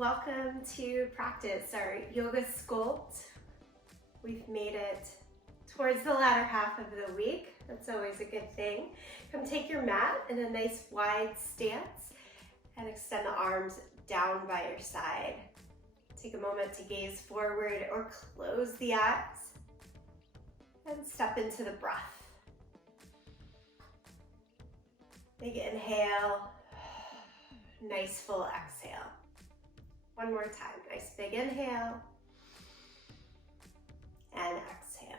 Welcome to practice our yoga sculpt. We've made it towards the latter half of the week. That's always a good thing. Come take your mat in a nice wide stance and extend the arms down by your side. Take a moment to gaze forward or close the eyes and step into the breath. Big inhale, nice full exhale. One more time, nice big inhale and exhale.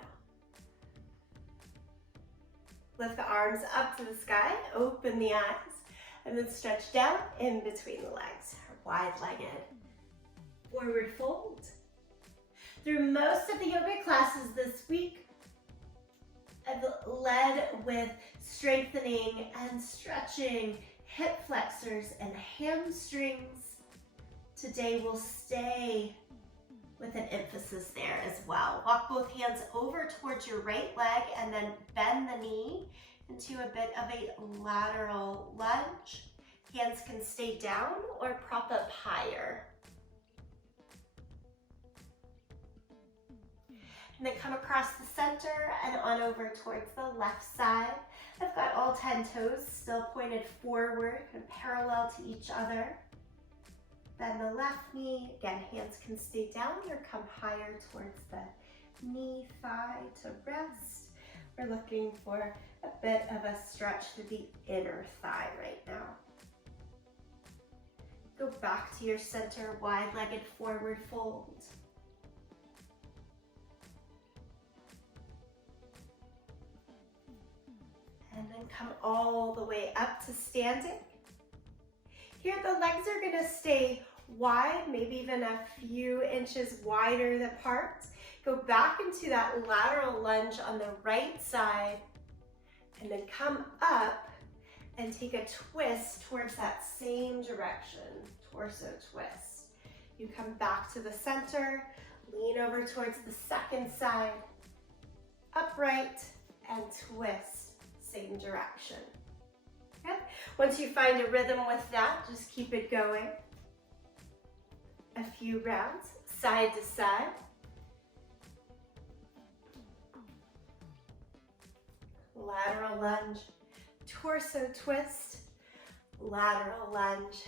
Lift the arms up to the sky, open the eyes, and then stretch down in between the legs, wide-legged. Forward fold. Through most of the yoga classes this week, I've led with strengthening and stretching hip flexors and hamstrings. Today we'll stay with an emphasis there as well. Walk both hands over towards your right leg and then bend the knee into a bit of a lateral lunge. Hands can stay down or prop up higher. And then come across the center and on over towards the left side. I've got all 10 toes still pointed forward and parallel to each other. Bend the left knee. Again, hands can stay down or come higher towards the knee, thigh to rest. We're looking for a bit of a stretch through the inner thigh right now. Go back to your center, wide-legged forward fold. And then come all the way up to standing. Here the legs are gonna stay wide, maybe even a few inches wider apart. Go back into that lateral lunge on the right side and then come up and take a twist towards that same direction, torso twist. You come back to the center, lean over towards the second side, upright and twist, same direction. Okay. Once you find a rhythm with that, just keep it going. A few rounds, side to side. Lateral lunge, torso twist, lateral lunge,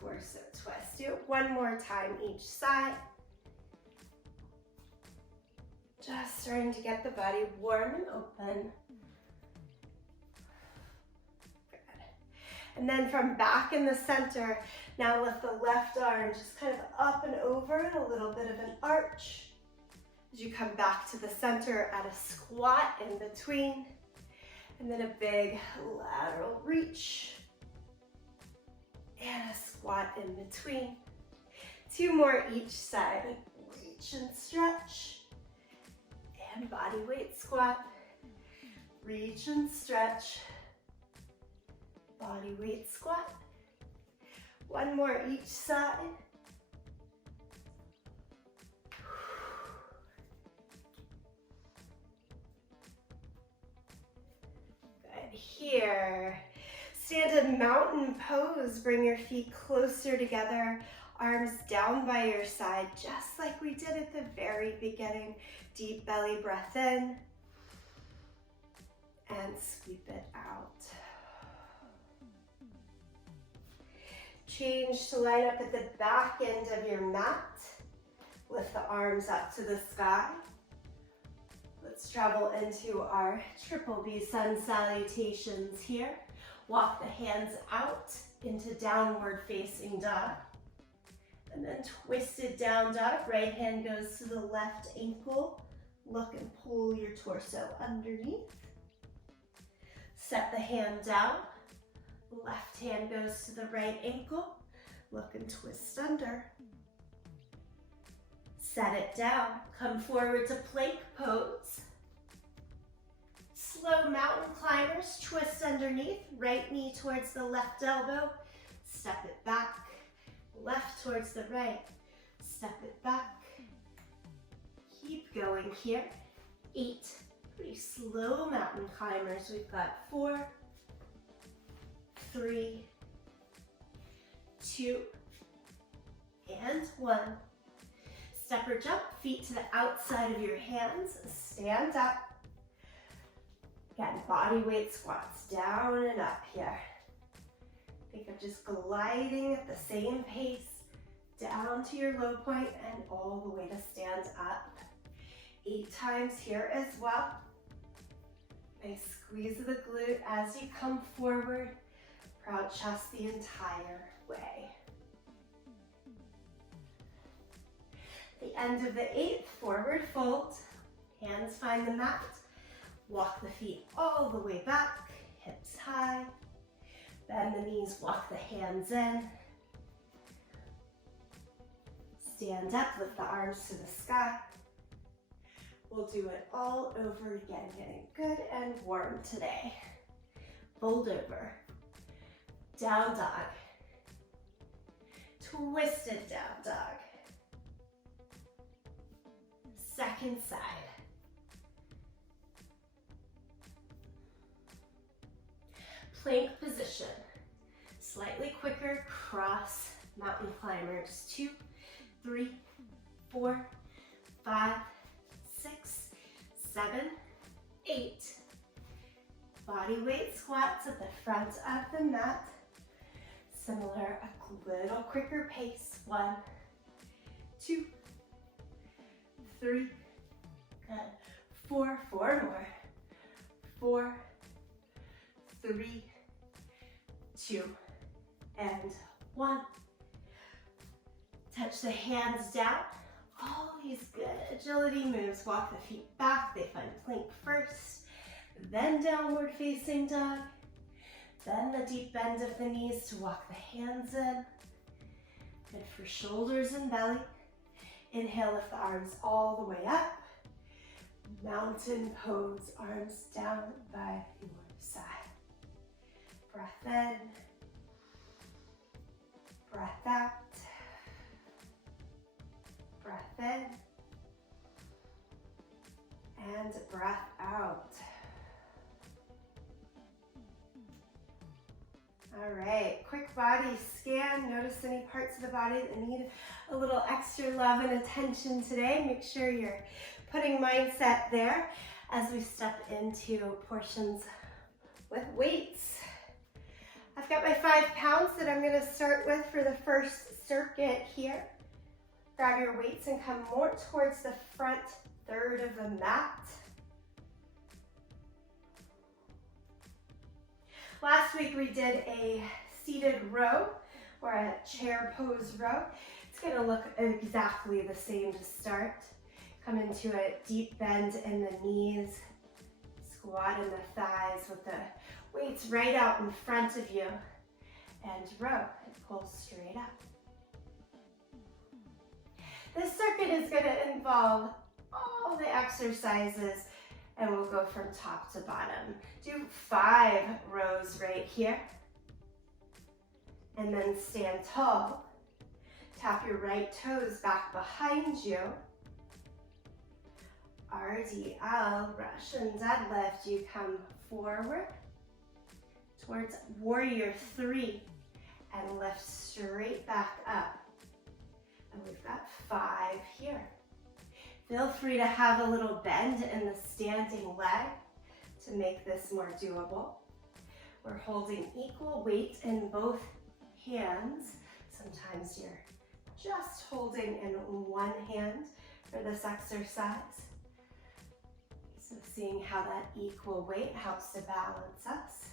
torso twist. Do it one more time each side. Just starting to get the body warm and open. And then from back in the center, now lift the left arm just kind of up and over in a little bit of an arch. As you come back to the center, add a squat in between, and then a big lateral reach, and a squat in between. Two more each side. Reach and stretch, and body weight squat. Reach and stretch. Body weight squat. One more each side. Good. Here. Stand in mountain pose. Bring your feet closer together. Arms down by your side, just like we did at the very beginning. Deep belly breath in. And sweep it out. Change to line up at the back end of your mat. Lift the arms up to the sky. Let's travel into our triple B sun salutations here. Walk the hands out into downward facing dog. And then twisted down dog. Right hand goes to the left ankle. Look and pull your torso underneath. Set the hand down. Left hand goes to the right ankle. Look and twist under. Set it down. Come forward to plank pose. Slow mountain climbers, twist underneath. Right knee towards the left elbow. Step it back. Left towards the right. Step it back. Keep going here. 8 pretty slow mountain climbers. We've got 4, 3, 2, And 1. Step or jump, feet to the outside of your hands. Stand up. Again, body weight squats, down and up here. Think of just gliding at the same pace, down to your low point and all the way to stand up. 8 times here as well. Nice squeeze of the glute as you come forward. Proud chest the entire way. The end of the 8th, forward fold. Hands find the mat. Walk the feet all the way back, hips high. Bend the knees, walk the hands in. Stand up, lift the arms to the sky. We'll do it all over again, getting good and warm today. Fold over. Down dog. Twisted down dog. Second side. Plank position. Slightly quicker, cross mountain climbers. 2, 3, 4, 5, 6, 7, 8. Body weight squats at the front of the mat. Similar, a little quicker pace. 1, 2, 3, good. 4, 4 more. 4, 3, 2, and 1. Touch the hands down. All these good agility moves. Walk the feet back. They find plank first, then downward facing dog, then the deep bend of the knees to walk the hands in. Good for shoulders and belly. Inhale, lift the arms all the way up. Mountain pose, arms down by your side. Breath in, breath out, breath in, and breath out. All right, quick body scan. Notice any parts of the body that need a little extra love and attention today. Make sure you're putting mindset there as we step into portions with weights. I've got my 5 pounds that I'm gonna start with for the first circuit here. Grab your weights and come more towards the front third of the mat. Last week we did a seated row or a chair pose row. It's gonna look exactly the same to start. Come into a deep bend in the knees, squat in the thighs with the weights right out in front of you, and row and pull straight up. This circuit is going to involve all the exercises, and we'll go from top to bottom. Do 5 rows right here, and then stand tall. Tap your right toes back behind you. RDL, Russian deadlift. You come forward towards warrior 3 and lift straight back up. And we've got 5 here. Feel free to have a little bend in the standing leg to make this more doable. We're holding equal weight in both hands. Sometimes you're just holding in one hand for this exercise. So seeing how that equal weight helps to balance us.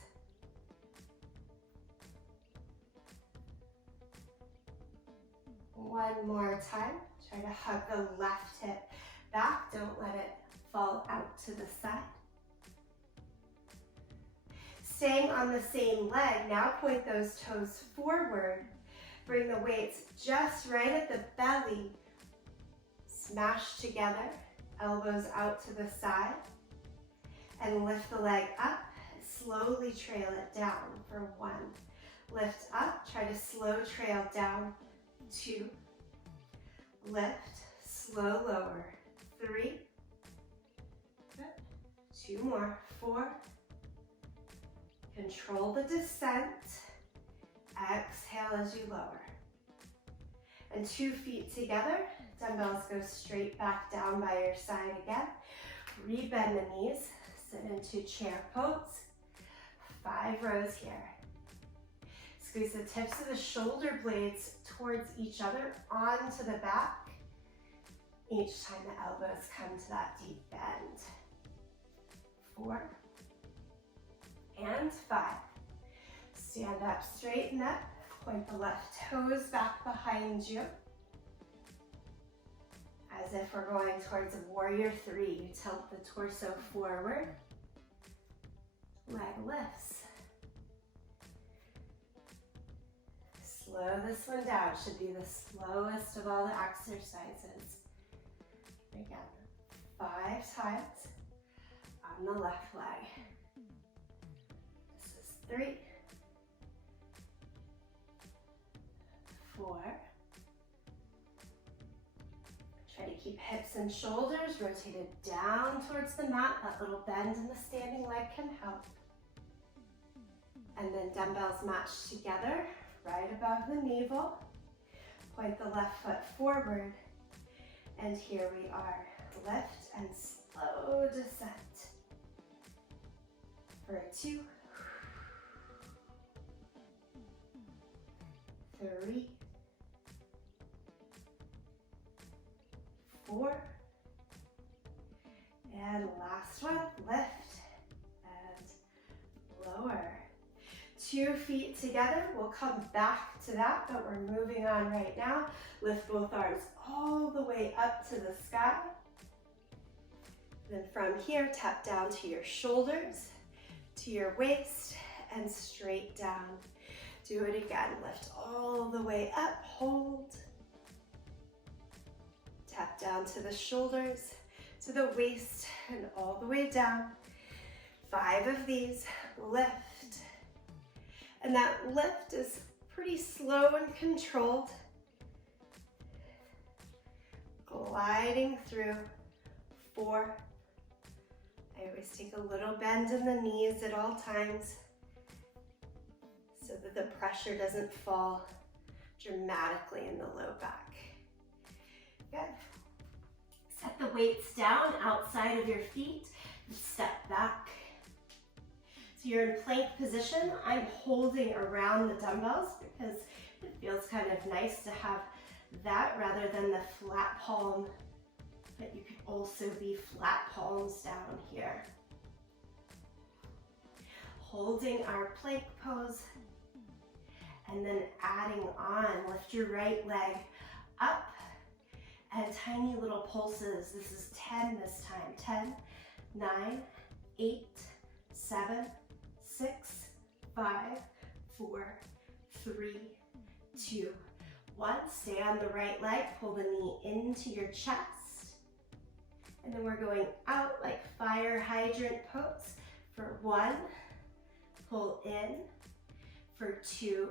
One more time. Try to hug the left hip back. Don't let it fall out to the side. Staying on the same leg, now point those toes forward. Bring the weights just right at the belly. Smash together, elbows out to the side. And lift the leg up. Slowly trail it down for 1. Lift up, try to slow trail down. 2, lift, slow lower, 3, good. 2 more, 4, control the descent, exhale as you lower. And 2 feet together, dumbbells go straight back down by your side again. Rebend the knees, sit into chair pose. 5 rows here. Squeeze the tips of the shoulder blades towards each other onto the back. Each time the elbows come to that deep bend. 4 and 5. Stand up, straighten up. Point the left toes back behind you. As if we're going towards a warrior 3. You tilt the torso forward. Leg lifts. Slow this one down. Should be the slowest of all the exercises. Again, 5 times on the left leg. This is 3, 4. Try to keep hips and shoulders rotated down towards the mat. That little bend in the standing leg can help. And then dumbbells matched together, right above the navel. Point the left foot forward. And here we are. Lift and slow descent. For 2, 3, 4, and last one, lift and lower. 2 feet together, we'll come back to that, but we're moving on right now. Lift both arms all the way up to the sky. Then from here, tap down to your shoulders, to your waist, and straight down. Do it again, lift all the way up, hold. Tap down to the shoulders, to the waist, and all the way down. 5 of these, lift. And that lift is pretty slow and controlled. Gliding through. 4. I always take a little bend in the knees at all times so that the pressure doesn't fall dramatically in the low back. Good. Set the weights down outside of your feet and step back. So you're in plank position. I'm holding around the dumbbells because it feels kind of nice to have that rather than the flat palm, but you could also be flat palms down here. Holding our plank pose and then adding on, lift your right leg up and tiny little pulses. This is 10 this time. 10, 9, 8, 7, 6, 5, 4, 3, 2, 1. Stay on the right leg, pull the knee into your chest. And then we're going out like fire hydrant pose for 1, pull in, for 2,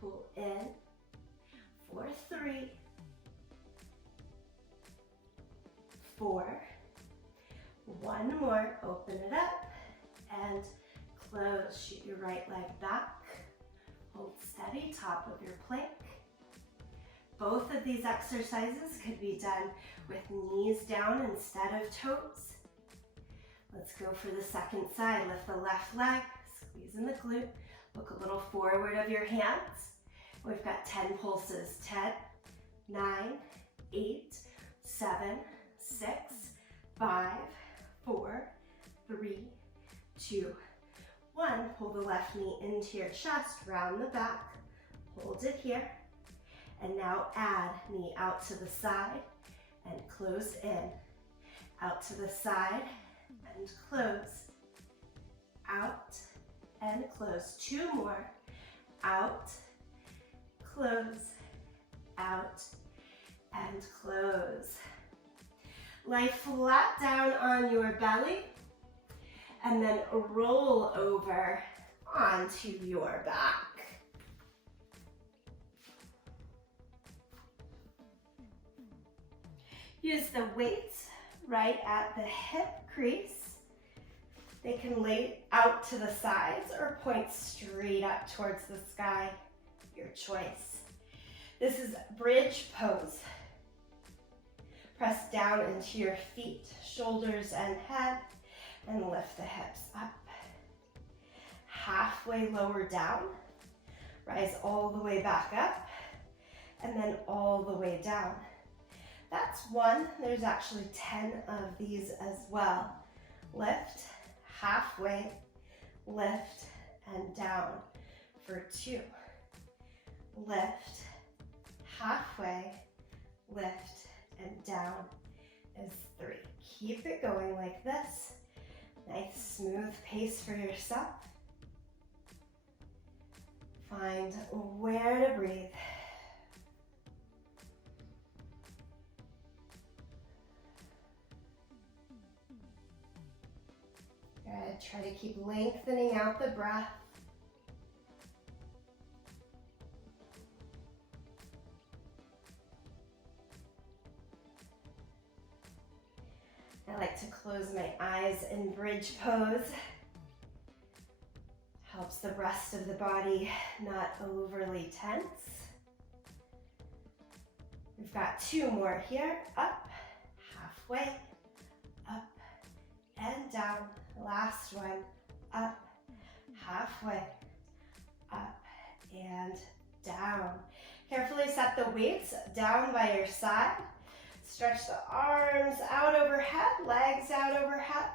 pull in, for 3, 4, 1 more, open it up, and close. Shoot your right leg back, hold steady, top of your plank. Both of these exercises could be done with knees down instead of toes. Let's go for the second side. Lift the left leg, squeeze in the glute, look a little forward of your hands. We've got 10 pulses. 10, 9, 8, 7, 6, 5, 4, 3, 2, 1. Pull the left knee into your chest, round the back, hold it here. And now add knee out to the side and close in. Out to the side and close. Out and close. 2 more. Out, close, out, and close. Lie flat down on your belly and then roll over onto your back. Use the weights right at the hip crease. They can lay out to the sides or point straight up towards the sky, your choice. This is bridge pose. Press down into your feet, shoulders and head, and lift the hips up. Halfway lower down, rise all the way back up, and then all the way down. That's one. There's actually 10 of these as well. Lift, halfway, lift, and down for 2. Lift, halfway, lift, and down is 3. Keep it going like this. Nice smooth pace for yourself. Find where to breathe. Good. Try to keep lengthening out the breath. I like to close my eyes in bridge pose. Helps the rest of the body not overly tense. We've got 2 more here. Up, halfway, up, and down. Last one. Up, halfway, up, and down. Carefully set the weights down by your side. Stretch the arms out overhead, legs out overhead.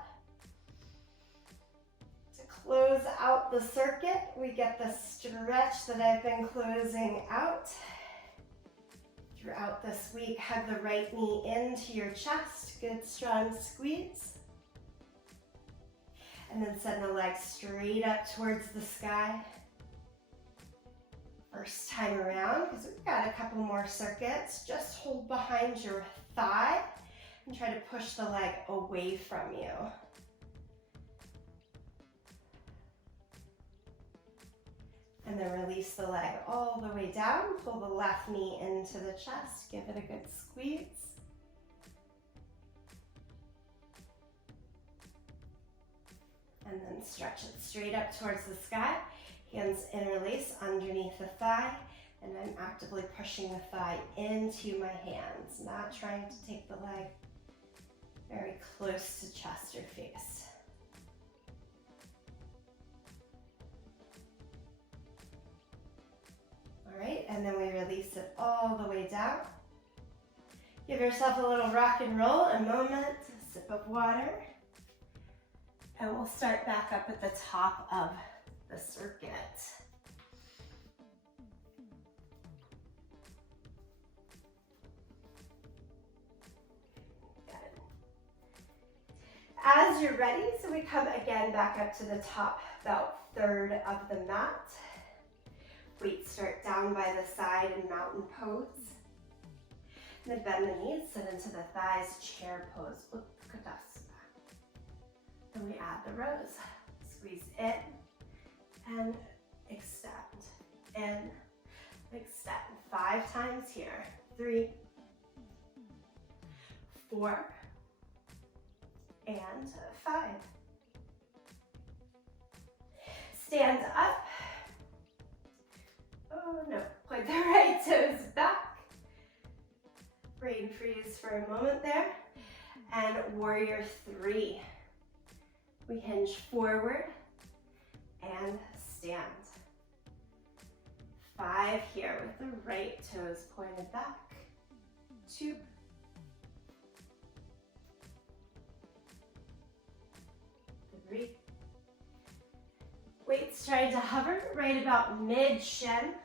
To close out the circuit, we get the stretch that I've been closing out. Throughout this week, hug the right knee into your chest. Good strong squeeze. And then send the legs straight up towards the sky. First time around, because we've got a couple more circuits, just hold behind your thigh and try to push the leg away from you. And then release the leg all the way down. Pull the left knee into the chest. Give it a good squeeze. And then stretch it straight up towards the sky. Hands interlace underneath the thigh. And I'm actively pushing the thigh into my hands, not trying to take the leg very close to chest or face. All right, and then we release it all the way down. Give yourself a little rock and roll, a moment, a sip of water. And we'll start back up at the top of the circuit. Good. As you're ready, so we come again back up to the top, about 1/3 of the mat. Weights start down by the side in mountain pose. And then bend the knees, sit into the thighs, chair pose, Utkatasana. And we add the rows. Squeeze in and extend. In, extend. 5 times here. 3, 4, and 5. Stand up. Oh no, point the right toes back. Brain freeze for a moment there. And warrior 3. We hinge forward and stand. 5 here with the right toes pointed back. 2. 3. Weights trying to hover right about mid-shin.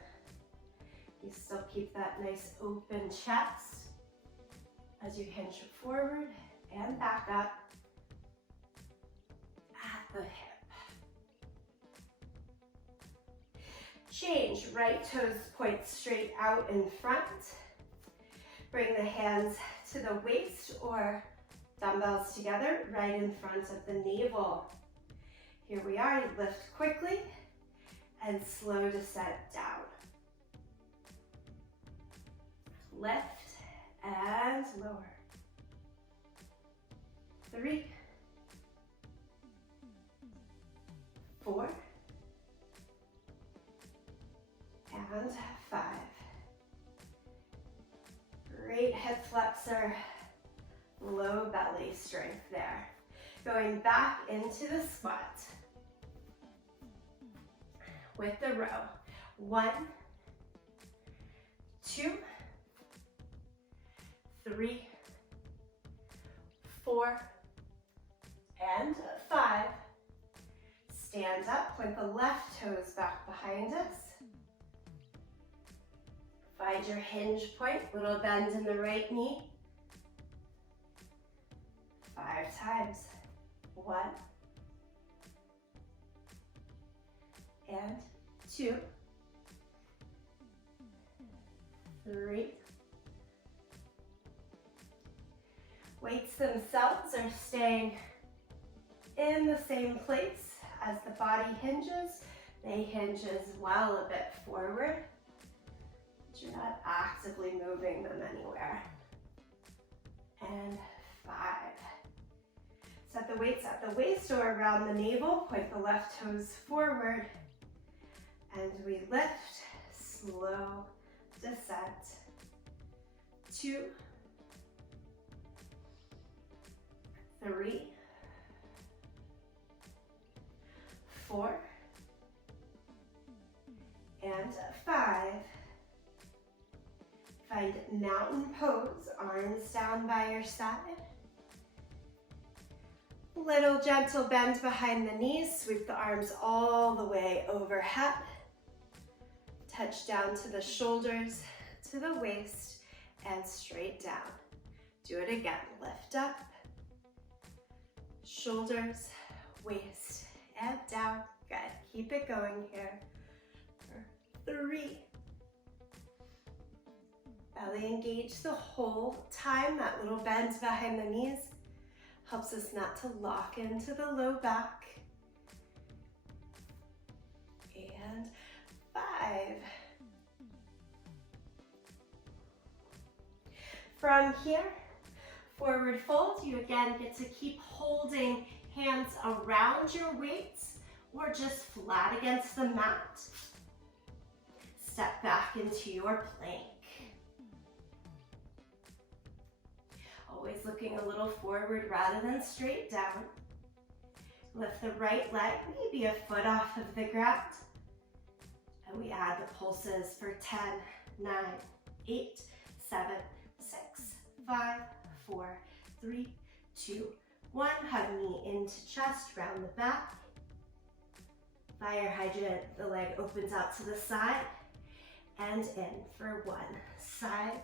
You still keep that nice open chest as you hinge forward and back up at the hip. Change, right toes point straight out in front. Bring the hands to the waist or dumbbells together right in front of the navel. Here we are, lift quickly and slow descent down. Lift and lower. 3, 4, and 5. hip flexor, low belly strength there. Going back into the squat with the row. 1, 2, 3, 4, and 5. Stand up, point the left toes back behind us. Find your hinge point, little bend in the right knee. 5 times. 1, and 2, 3. Weights themselves are staying in the same place as the body hinges. They hinge as well a bit forward, but you're not actively moving them anywhere. And 5. Set the weights at the waist or around the navel. Point the left toes forward. And we lift, slow descent. 2, 3, 4, and 5. Find mountain pose, arms down by your side. Little gentle bend behind the knees, sweep the arms all the way overhead. Touch down to the shoulders, to the waist, and straight down. Do it again, lift up, shoulders, waist, and down. Good, keep it going here. For 3. Belly engaged the whole time, that little bend behind the knees. Helps us not to lock into the low back. And 5. From here, forward fold. You again get to keep holding hands around your weights or just flat against the mat. Step back into your plank. Always looking a little forward rather than straight down. Lift the right leg, maybe a foot off of the ground. And we add the pulses for 10, 9, 8, 7, 6, 5, 4, 3, 2, 1. Hug knee into chest, round the back. Fire hydrant, the leg opens out to the side and in for 1. Side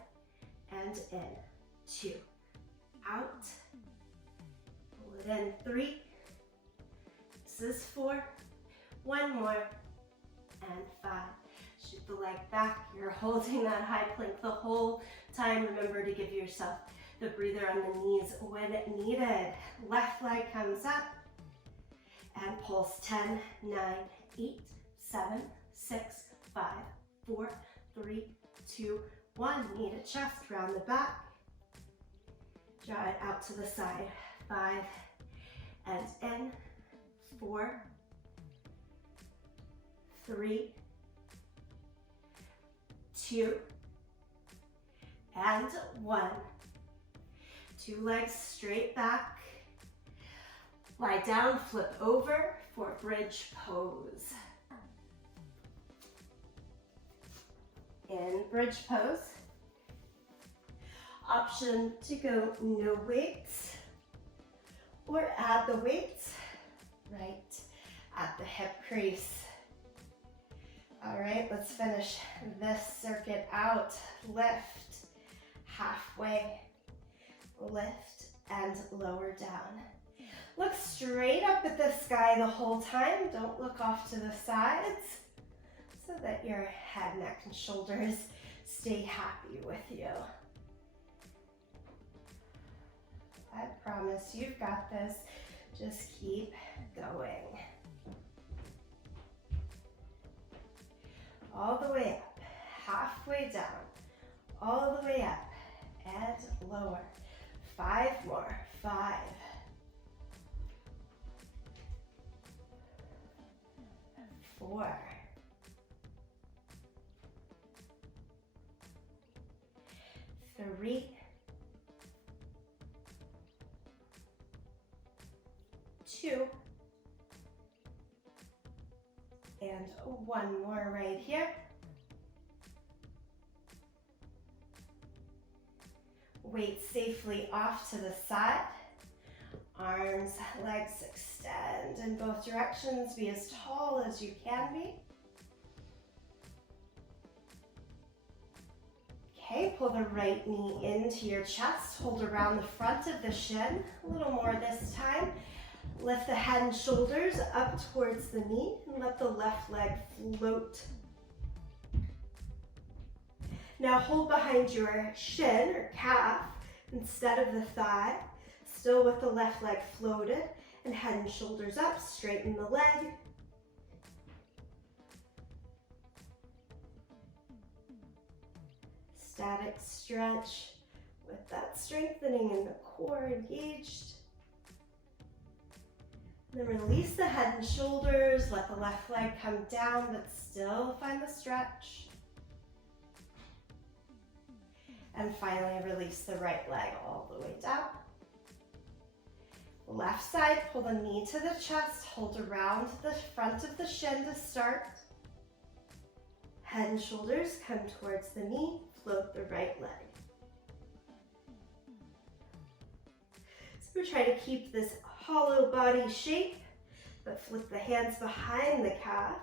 and in. 2. Out. Pull it in. 3. This is 4. 1 more. And 5. Shoot the leg back. You're holding that high plank the whole time. Remember to give yourself the breather on the knees when needed. Left leg comes up. And pulse 10, 9, 8, 7, 6, 5, 4, 3, 2, 1. Knee to chest, round the back. Draw it out to the side. 5, and in. 4, 3, 2, and 1. 2 legs straight back. Lie down, flip over for bridge pose. In bridge pose. Option to go no weights or add the weights right at the hip crease. All right, let's finish this circuit out. Lift, halfway, lift, and lower down. Look straight up at the sky the whole time. Don't look off to the sides so that your head, neck, and shoulders stay happy with you. I promise you've got this. Just keep going. All the way up, halfway down, all the way up, and lower. 5 more. 5. 4. 3. 2. And one more right here. Weight safely off to the side. Arms, legs extend in both directions. Be as tall as you can be. Okay, pull the right knee into your chest. Hold around the front of the shin. A little more this time. Lift the head and shoulders up towards the knee and let the left leg float. Now hold behind your shin or calf instead of the thigh, still with the left leg floated, and head and shoulders up, straighten the leg. Static stretch with that strengthening in the core engaged. And then release the head and shoulders, let the left leg come down, but still find the stretch. And finally, release the right leg all the way down. Left side, pull the knee to the chest, hold around the front of the shin to start. Head and shoulders come towards the knee, float the right leg. So we're trying to keep this hollow body shape, but flip the hands behind the calf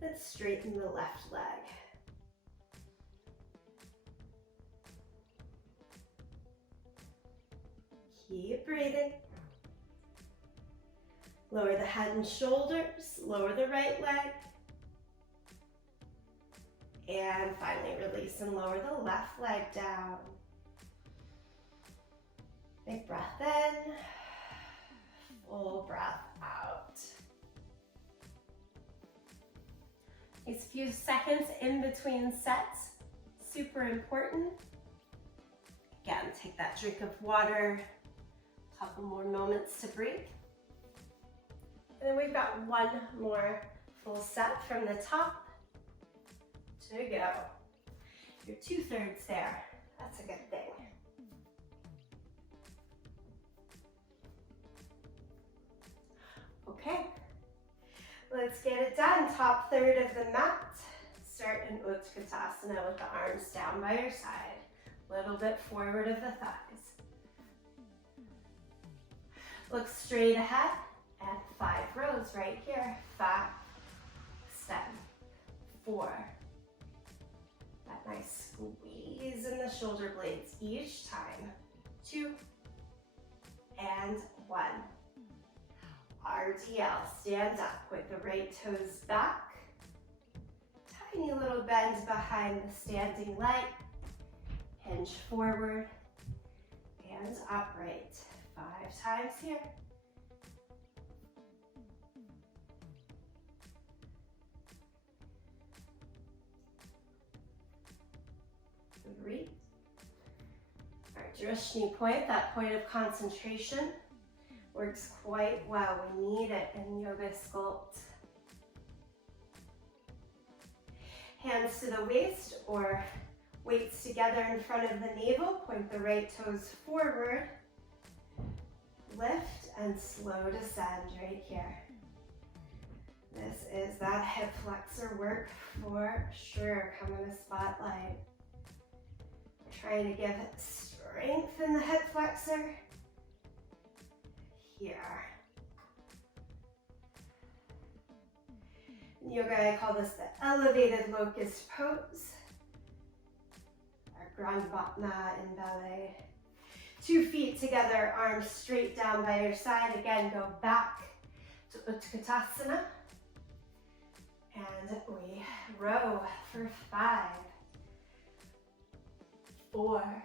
and straighten the left leg. Keep breathing. Lower the head and shoulders, lower the right leg. And finally release and lower the left leg down. Big breath in, full breath out. These few seconds in between sets, super important. Again, take that drink of water, a couple more moments to breathe. And then we've got one more full set from the top to go. You're 2/3 there. That's a good thing. Okay, let's get it done. Top third of the mat. Start in Utkatasana with the arms down by your side. A little bit forward of the thighs. Look straight ahead and 5 rows right here. 5, extend, 4. That nice squeeze in the shoulder blades each time. 2 and 1. RDL, stand up with the right toes back. Tiny little bend behind the standing leg. Hinge forward and upright. 5 times here. 3. Our Drishni point, that point of concentration, works quite well. We need it in Yoga Sculpt. Hands to the waist or weights together in front of the navel. Point the right toes forward. Lift and slow descend right here. This is that hip flexor work for sure. Come in the spotlight. We're trying to give strength in the hip flexor. Here. In yoga, I call this the elevated locust pose. Our Grandvatna in ballet. 2 feet together, arms straight down by your side. Again, go back to Utkatasana. And we row for 5, 4,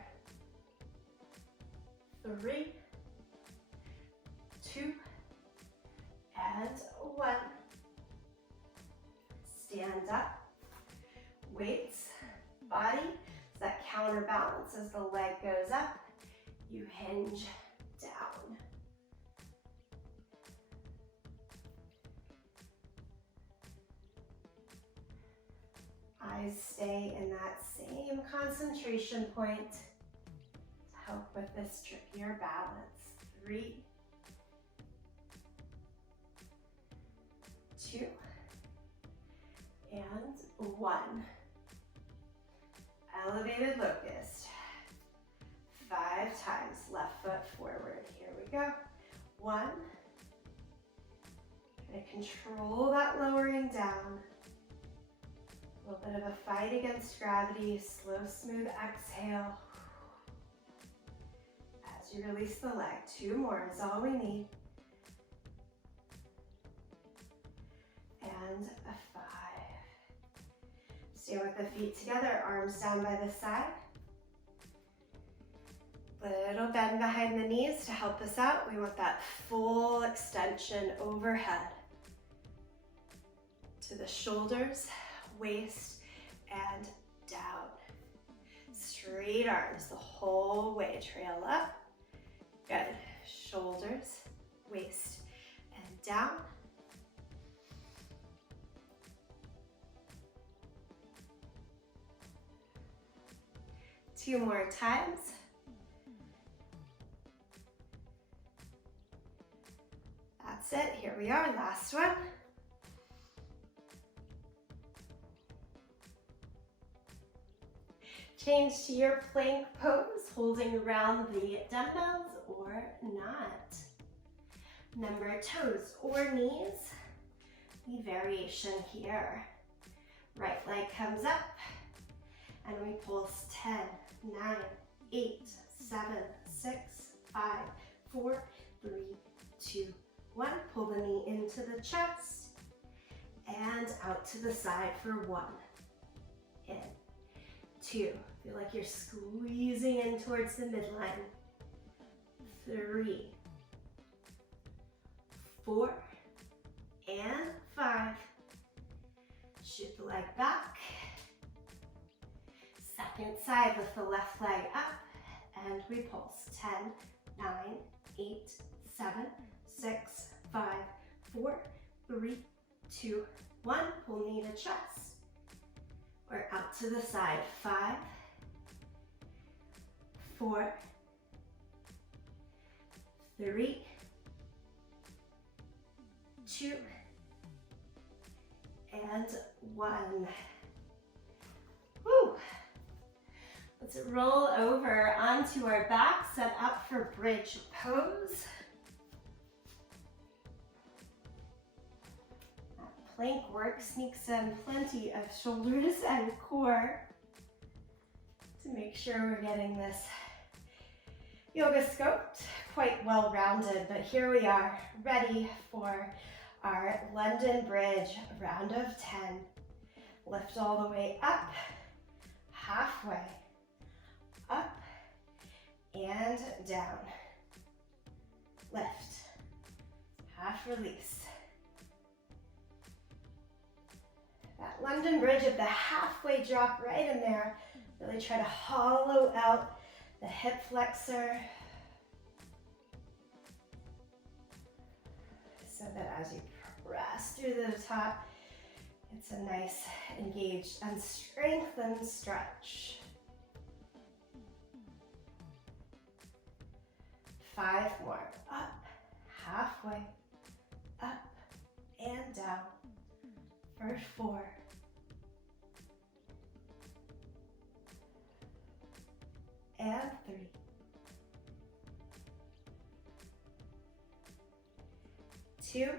3, 2, and 1. Stand up, weights, body, so that counterbalance as the leg goes up, you hinge down. Eyes stay in that same concentration point to help with this trickier balance. 3, 2, and 1. Elevated locust. 5 times, left foot forward. Here we go. 1. Try to control that lowering down. A little bit of a fight against gravity. Slow, smooth exhale. As you release the leg, 2 more is all we need. And a 5. Stay with the feet together, arms down by the side. Little bend behind the knees to help us out. We want that full extension overhead to the shoulders, waist, and down. Straight arms the whole way, trail up. Good. Shoulders, waist, and down. Two more times. That's it. Here we are. Last one. Change to your plank pose, holding around the dumbbells or not. Number toes or knees. The variation here. Right leg comes up and we pulse 10, 9, 8, 7, 6, 5, 4, 3, 2, 1. Pull the knee into the chest and out to the side for 1. In. 2. Feel like you're squeezing in towards the midline. 3, 4, and 5. Shoot the leg back. Second side with the left leg up, and we pulse. 10, 9, 8, 7, 6, 5, 4, 3, 2, 1. Pull knee to chest. Or out to the side. 5, 4, 3, 2, and 1. Woo! Let's roll over onto our back, set up for bridge pose. That plank work sneaks in plenty of shoulders and core to make sure we're getting this yoga sculpt quite well rounded. But here we are, ready for our London Bridge round of 10. Lift all the way up, halfway, up and down. Lift, half release. That London Bridge of the halfway drop right in there. Really try to hollow out the hip flexor so that as you press through the top, it's a nice engaged and strengthened stretch. 5 more. Up, halfway, up and down for 4. And 3. 2.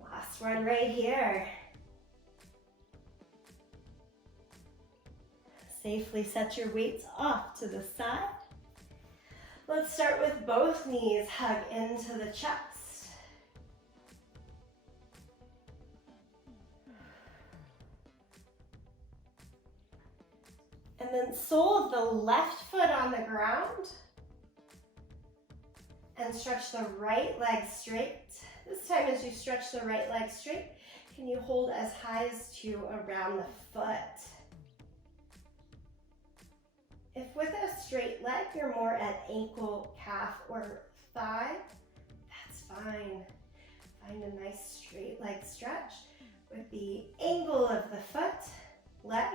Last one right here. Safely set your weights off to the side. Let's start with both knees hug into the chest. And then sole of the left foot on the ground. And stretch the right leg straight. This time as you stretch the right leg straight, can you hold as high as to around the foot? If with a straight leg, you're more at ankle, calf, or thigh, that's fine. Find a nice straight leg stretch with the angle of the foot, leg,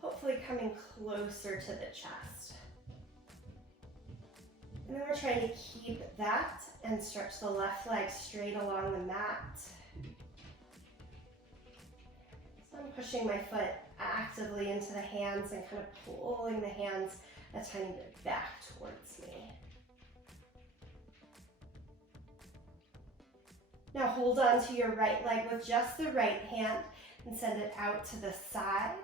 hopefully coming closer to the chest. And then we're trying to keep that and stretch the left leg straight along the mat. So I'm pushing my foot actively into the hands and kind of pulling the hands a tiny bit back towards me. Now hold on to your right leg with just the right hand and send it out to the side.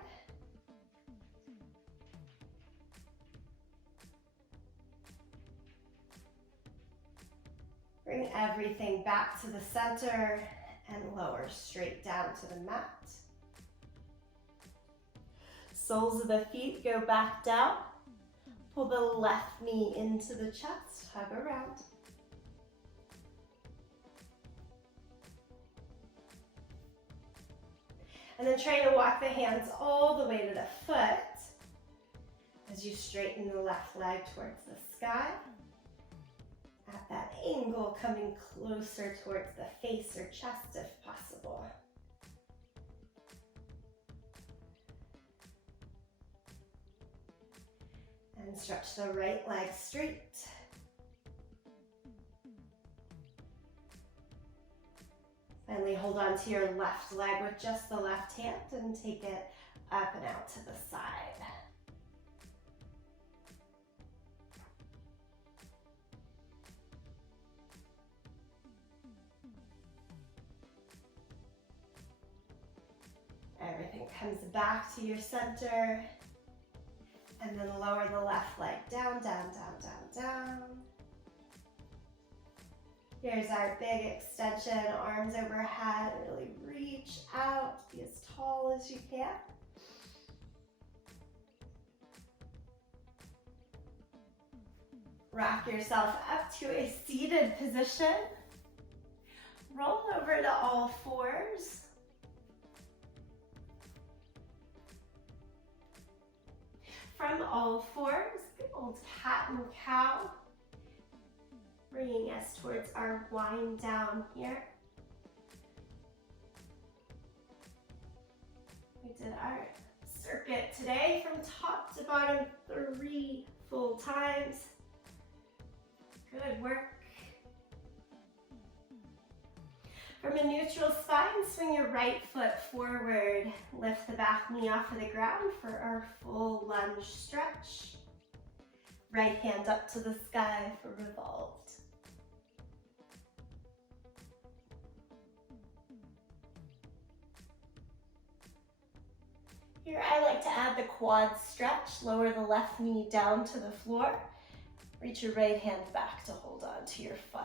Bring everything back to the center and lower straight down to the mat. Soles of the feet go back down. Pull the left knee into the chest, hug around. And then trying to walk the hands all the way to the foot as you straighten the left leg towards the sky. At that angle, coming closer towards the face or chest if possible. And stretch the right leg straight. Finally, hold on to your left leg with just the left hand and take it up and out to the side. Everything comes back to your center. And then lower the left leg down, down, down, down, down. Here's our big extension, arms overhead, really reach out, be as tall as you can. Rock yourself up to a seated position. Roll over to all fours. From all fours, good old cat and cow. Bringing us towards our wind down here. We did our circuit today from top to bottom 3 full times. Good work. From a neutral spine, swing your right foot forward. Lift the back knee off of the ground for our full lunge stretch. Right hand up to the sky for revolved. Here I like to add the quad stretch. Lower the left knee down to the floor. Reach your right hand back to hold on to your foot.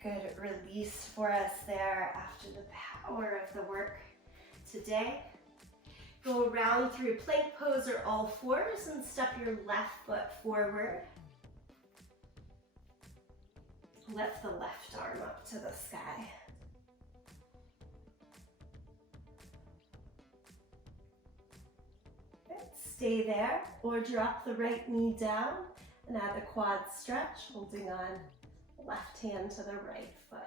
Good release for us there after the power of the work today. Go around through plank pose or all fours and step your left foot forward. Lift the left arm up to the sky. Good. Stay there or drop the right knee down and add the quad stretch, holding on left hand to the right foot.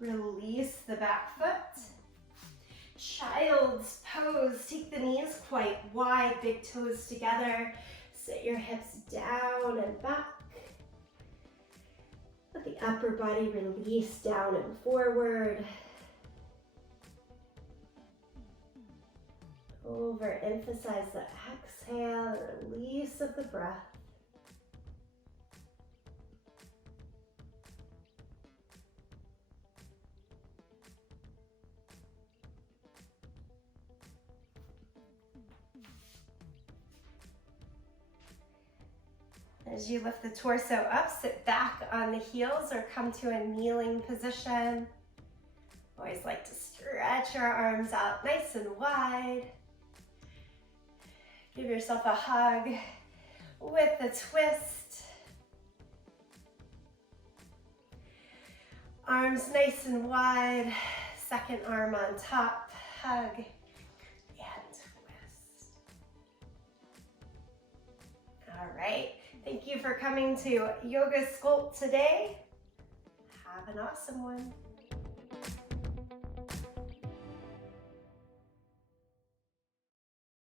Release the back foot. Child's pose. Take the knees quite wide, big toes together. Sit your hips down and back. Let the upper body release down and forward. Overemphasize the exhale and release of the breath. As you lift the torso up, sit back on the heels or come to a kneeling position. Always like to stretch our arms out nice and wide. Give yourself a hug with a twist. Arms nice and wide, second arm on top, hug and twist. Thank you for coming to Yoga Sculpt today. Have an awesome one.